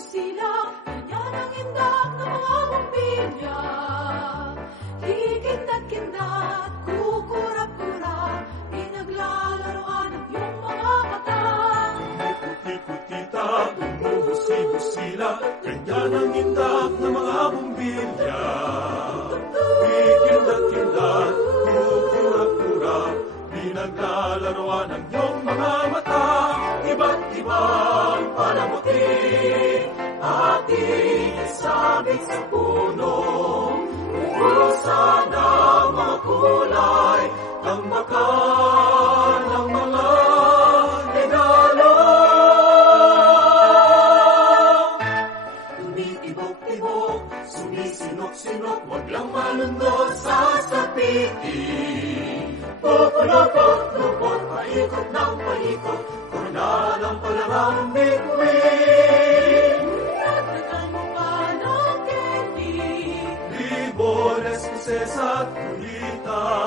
sila, ganyan ang indak ng mga bumbilya. Kikindat-kindat, kukurap-kurap, pinaglalaroan ang iyong mga mata. Ikot-ikot-kita, gumuhus-hus sila, ganyan ang indak ng mga bumbilya. Kikindat-kindat, kukurap-kurap, pinaglalaroan ang iyong mga mata. Iba't ibang palamuti, ating sabit sa puno. Ugusan ang mga kulay, tambakan ang mga regalo. Tumitibok-tibok, sumisinok-sinok, wag lang malundot sa sapitin. Pupulupot-lupot, paikot ng paikot, kurna ng palarang bituin. Nagdagan mo pa ng candy, Libones, kuses at kulita.